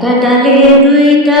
কোটালে দুইটা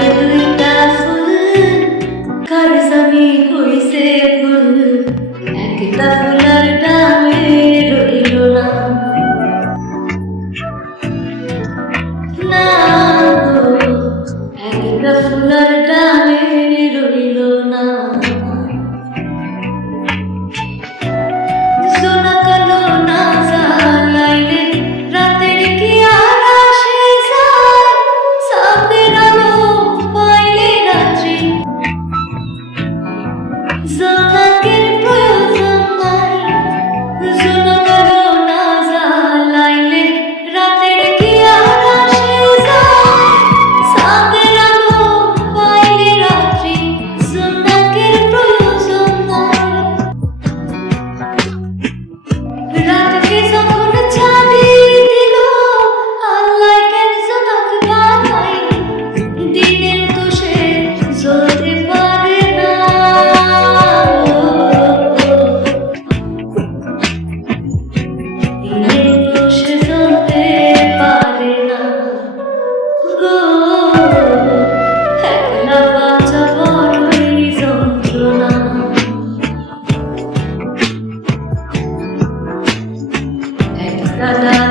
Jesus. da da